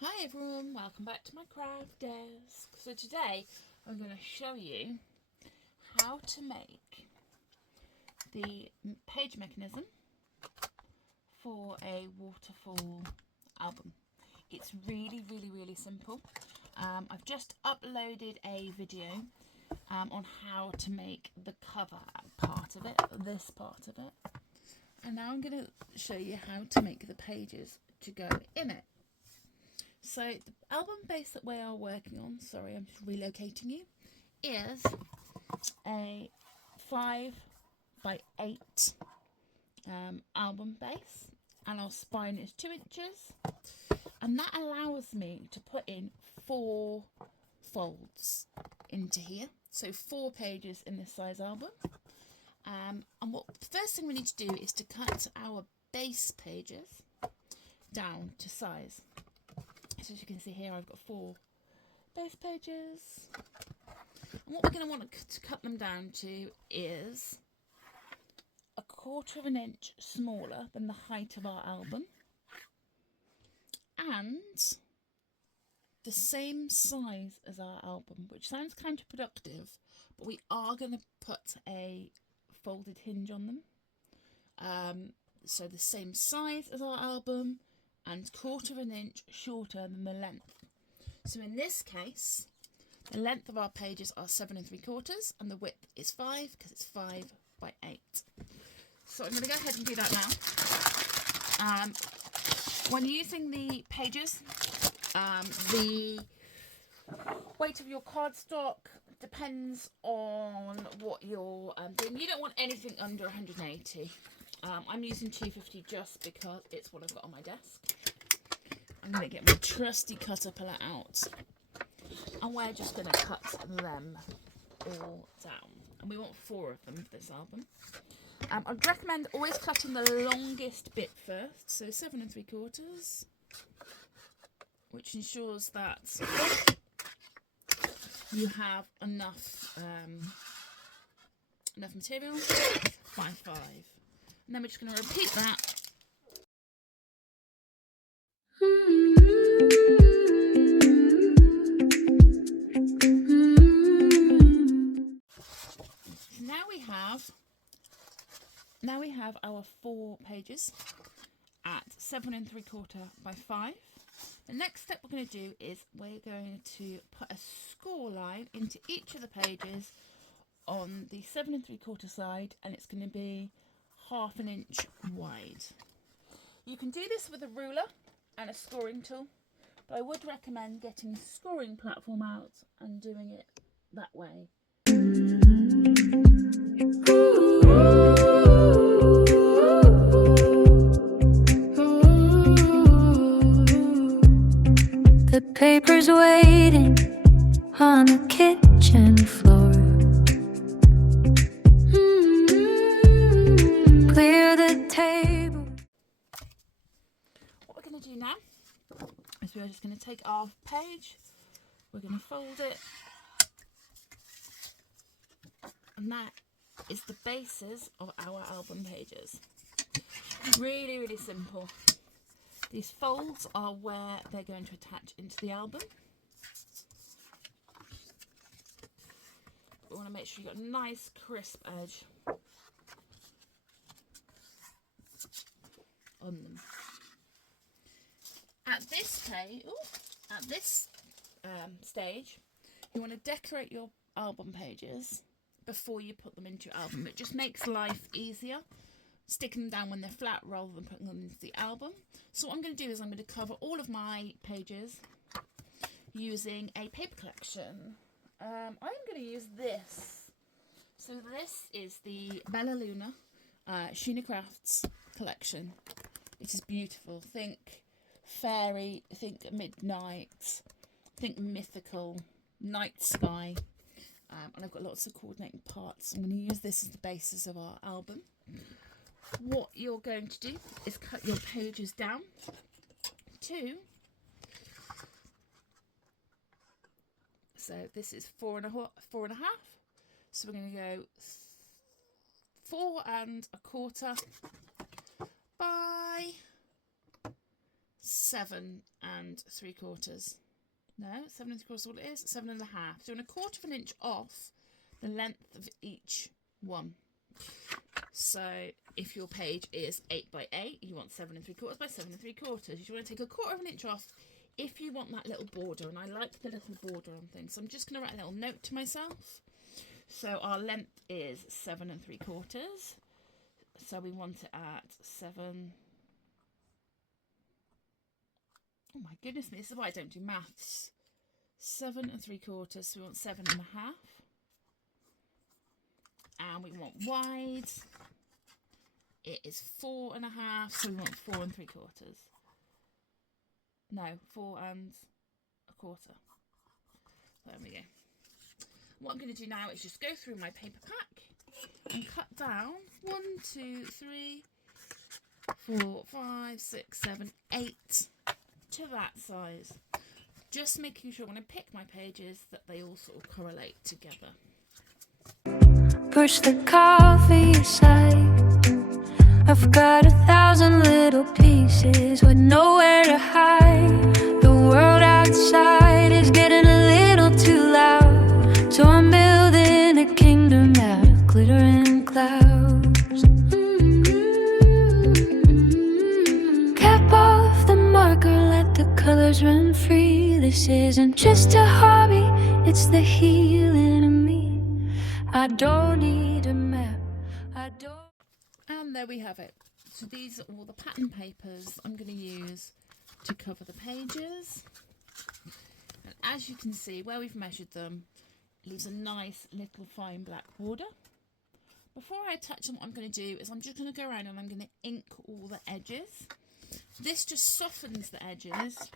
Hi everyone, welcome back to my craft desk. So today I'm going to show you how to make the page mechanism for a waterfall album. It's really simple. I've just uploaded a video on how to make the cover part of it, this part of it. And now I'm going to show you how to make the pages to go in it. So the album base that we are working on, sorry I'm just relocating you, is a 5 by 8 album base, and our spine is 2 inches, and that allows me to put in 4 folds into here, so 4 pages in this size album. And what the first thing we need to do is to cut our base pages down to size. So as you can see here, I've got 4 base pages. And what we're going to want to cut them down to is 1/4 inch smaller than the height of our album, and the same size as our album, which sounds counterproductive, but we are going to put a folded hinge on them. So the same size as our album, and 1/4 inch shorter than the length. So in this case, the length of our pages are 7 3/4 and the width is 5 because it's 5 by 8. So I'm going to go ahead and do that now. When using the pages, the weight of your cardstock depends on what you're doing. You don't want anything under 180. I'm using 250 just because it's what I've got on my desk. I'm going to get my trusty cutter puller out, and we're just going to cut them all down. And we want 4 of them for this album. I'd recommend always cutting the longest bit first, so 7 3/4, which ensures that you have enough material. 5 5. And then we're just going to repeat that. So now we have our 4 pages at 7 3/4 by 5. The next step we're going to do is we're going to put a score line into each of the pages on the 7 3/4 side, and it's going to be 1/2 inch wide. You can do this with a ruler and a scoring tool, but I would recommend getting a scoring platform out and doing it that way. The paper's waiting on the kitchen floor. Clear the table. What we're going to do now is we're just going to take our page, we're going to fold it, and that is the bases of our album pages. Really simple. These folds are where they're going to attach into the album. We want to make sure you've got a nice crisp edge on them. At this stage, you want to decorate your album pages before you put them into your album. It just makes life easier sticking them down when they're flat rather than putting them into the album. So what I'm going to do is I'm going to cover all of my pages using a paper collection. I'm going to use this. So this is the Bella Luna Sheena Crafts collection. It is beautiful. Think fairy, think midnight, think mythical, night sky. And I've got lots of coordinating parts. I'm going to use this as the basis of our album. What you're going to do is cut your pages down to, so this is 4 1/2. So we're going to go 4 1/4 by 7 3/4. No, 7 3/4 is what it is. 7 1/2. So you want 1/4 of an inch off the length of each one. So if your page is 8 by 8, you want 7 3/4 by 7 3/4. You want to take 1/4 of an inch off if you want that little border. And I like the little border on things. So I'm just going to write a little note to myself. So our length is 7 3/4. So we want it at 7. Oh my goodness me, this is why I don't do maths. 7 3/4, so we want 7 1/2. And we want wide. It is 4 1/2, so we want 4 3/4. No, 4 1/4. There we go. What I'm going to do now is just go through my paper pack and cut down 1 2 3 4 5 6 7 8 to that size, just making sure when I pick my pages that they all sort of correlate together. Push the coffee aside. I've got 1,000 little pieces with nowhere to hide. The world outside is getting a little too loud, so I'm building a kingdom out of glittering clouds. Cap off the marker, let the colors run free. This isn't just a hobby, it's the healing of me. I don't need a map, I don't. And there we have it. So these are all the pattern papers I'm going to use to cover the pages. And as you can see, where we've measured them, it leaves a nice little fine black border. Before I touch on what I'm going to do is I'm just going to go around and I'm going to ink all the edges. This just softens the edges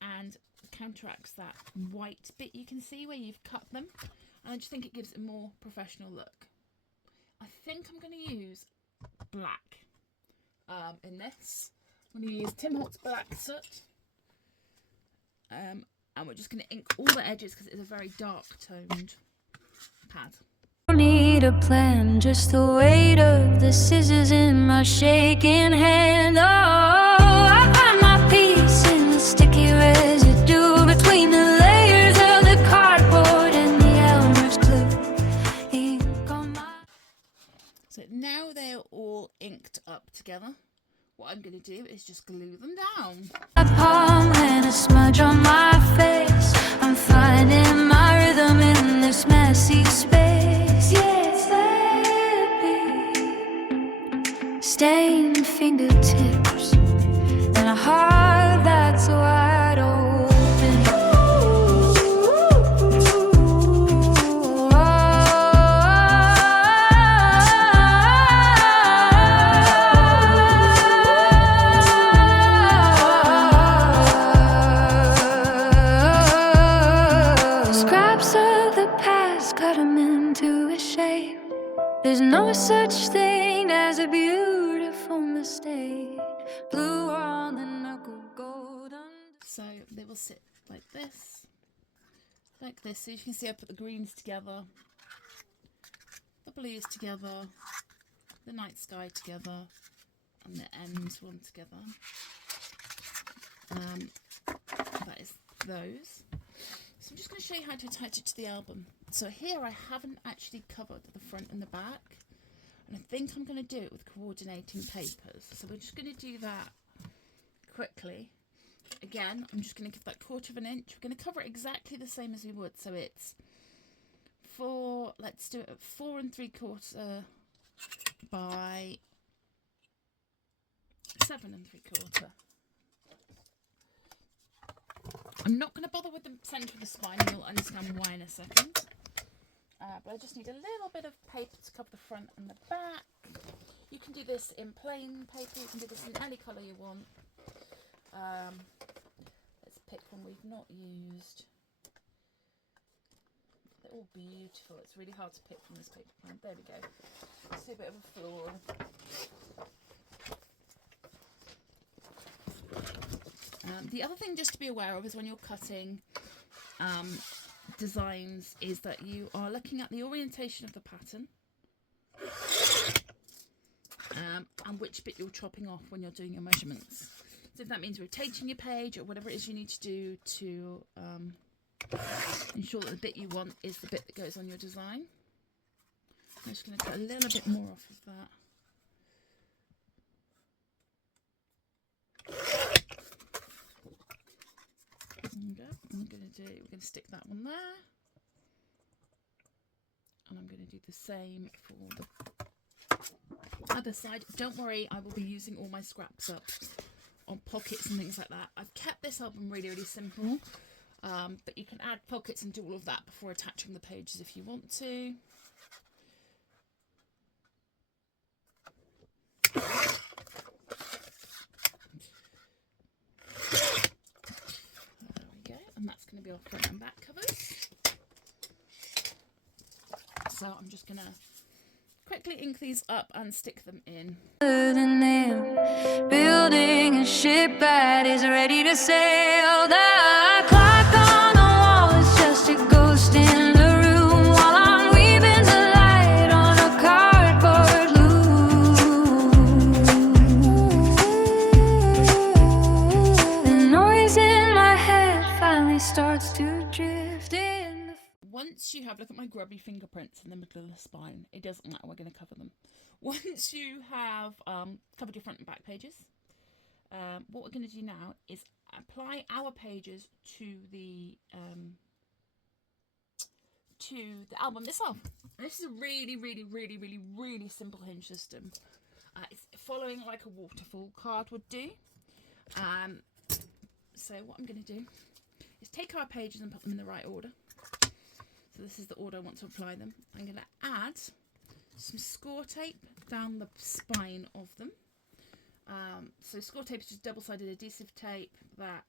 and counteracts that white bit you can see where you've cut them. And I just think it gives it a more professional look. I think I'm going to use black in this. I'm going to use Tim Holtz Black Soot. And we're just going to ink all the edges because it's a very dark toned pad. Don't need a plan, just the weight of the scissors in my shaking hand. Oh, I find my peace in the sticky residue between the layers of the cardboard and the Elmer's glue. Ink on my... So now they're all inked up together. What I'm going to do is just glue them down. A palm and a smudge on my face. I'm finding my rhythm in this messy space. Yes, let it be. Stained fingertips and a heart that's wide open. There's no such thing as a beautiful mistake. Blue on the knuckle, gold under. So they will sit like this. Like this. So you can see I put the greens together, the blues together, the night sky together, and the ends one together. That is those. So I'm just going to show you how to attach it to the album. So here I haven't actually covered the front and the back, and I think I'm going to do it with coordinating papers. So we're just going to do that quickly. Again, I'm just going to give that 1/4 of an inch. We're going to cover it exactly the same as we would. So it's 4, let's do it at 4 3/4 by 7 3/4. I'm not going to bother with the centre of the spine, and you'll understand why in a second. But I just need a little bit of paper to cover the front and the back. You can do this in plain paper, you can do this in any colour you want. Let's pick one we've not used. They're all beautiful. It's really hard to pick from this paper plan. There we go. Let's do a bit of a floral. The other thing just to be aware of is when you're cutting designs is that you are looking at the orientation of the pattern and which bit you're chopping off when you're doing your measurements. So if that means rotating your page or whatever it is you need to do to ensure that the bit you want is the bit that goes on your design. I'm just going to cut a little bit more off of that. We're going to stick that one there. And I'm going to do the same for the other side. Don't worry, I will be using all my scraps up on pockets and things like that. I've kept this album really, really simple. But you can add pockets and do all of that before attaching the pages if you want to. And that's going to be our front and back covers. So I'm just going to quickly ink these up and stick them in. Building a ship that is ready to sail. The clock on the wall is just a ghost in the room while I'm weaving the light on a cardboard loom. The noise in my head finally starts to drift in. Once you have, look at my grubby fingerprints in the middle of the spine. It doesn't matter, we're going to cover them. Once you have covered your front and back pages, what we're going to do now is apply our pages to the album itself. This is a really, really, really, really, really simple hinge system. It's following like a waterfall card would do. So what I'm going to do is take our pages and put them in the right order. So this is the order I want to apply them. I'm going to add some score tape down the spine of them. So score tape is just double-sided adhesive tape that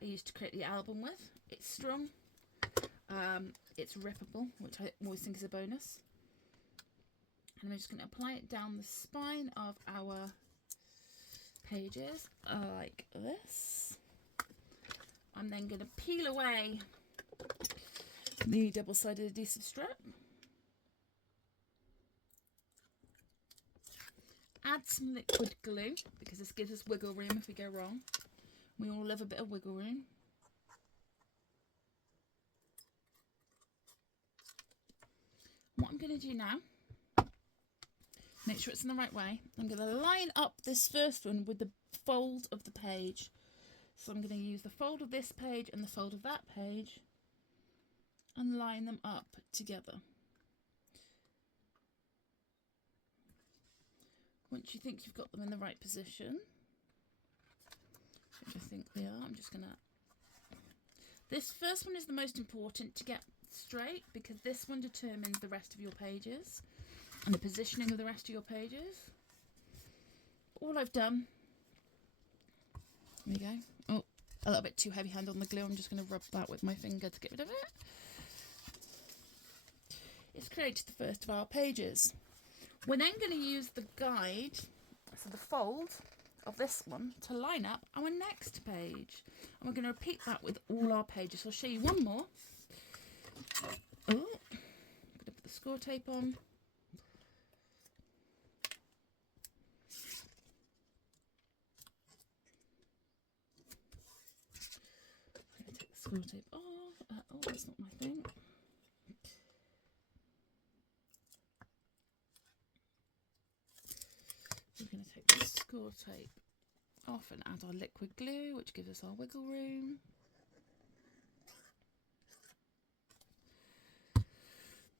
I used to create the album with. It's strong, it's rippable, which I always think is a bonus. And I'm just going to apply it down the spine of our pages like this. I'm then going to peel away the double-sided adhesive strip. Add some liquid glue because this gives us wiggle room if we go wrong. We all love a bit of wiggle room. What I'm going to do now, make sure it's in the right way. I'm going to line up this first one with the fold of the page. So I'm going to use the fold of this page and the fold of that page and line them up together. Once you think you've got them in the right position, which I think they are, I'm just going to... This first one is the most important to get straight because this one determines the rest of your pages and the positioning of the rest of your pages. All I've done... There we go. Oh, a little bit too heavy hand on the glue. I'm just going to rub that with my finger to get rid of it. It's created the first of our pages. We're then going to use the guide, so the fold of this one, to line up our next page. And we're going to repeat that with all our pages. So I'll show you one more. Oh, I'm going to put the score tape on. I'm going to take the score tape off. Oh, that's not my thing. We're going to take the score tape off and add our liquid glue, which gives us our wiggle room.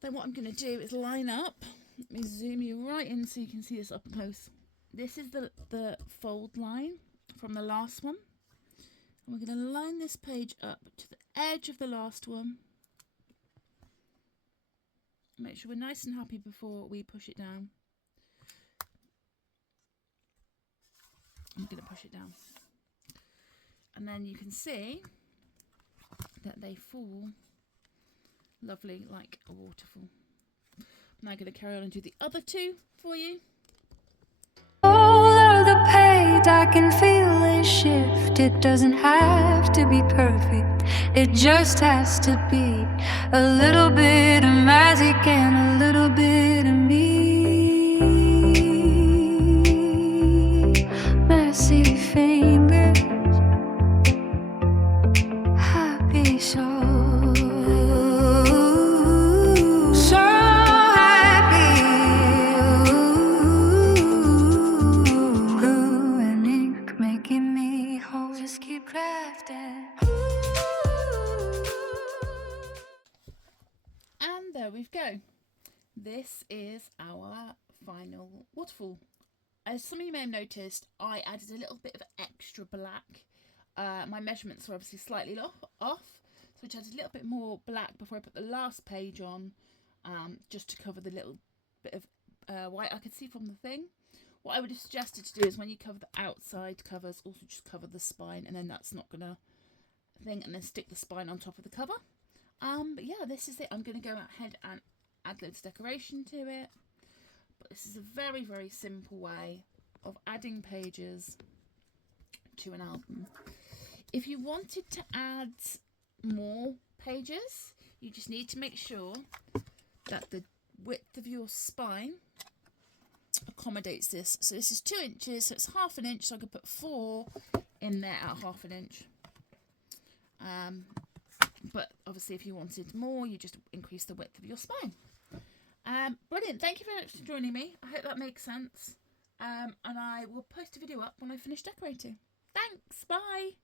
Then what I'm going to do is line up. Let me zoom you right in so you can see this up close. This is the fold line from the last one. And we're going to line this page up to the edge of the last one. Make sure we're nice and happy before we push it down. I'm going to push it down. And then you can see that they fall lovely like a waterfall. I'm now going to carry on and do the other two for you. All of the page, I can feel a shift. It doesn't have to be perfect. It just has to be a little bit of magic and a little bit of me. Messy fingers this is our final waterfall. As some of you may have noticed, I added a little bit of extra black. My measurements were obviously slightly off, so I added a little bit more black before I put the last page on, just to cover the little bit of white I could see from the thing. What I would have suggested to do is when you cover the outside covers, also just cover the spine, and then that's not gonna thing, and then stick the spine on top of the cover. But yeah, this is it. I'm gonna go ahead and add loads of decoration to it. But this is a very, very simple way of adding pages to an album. If you wanted to add more pages, you just need to make sure that the width of your spine accommodates this. So this is 2 inches, so it's ½ an inch, so I could put 4 in there at ½ an inch. But obviously if you wanted more, you just increase the width of your spine. Brilliant. Thank you very much for joining me. I hope that makes sense. And I will post a video up when I finish decorating. Thanks. Bye.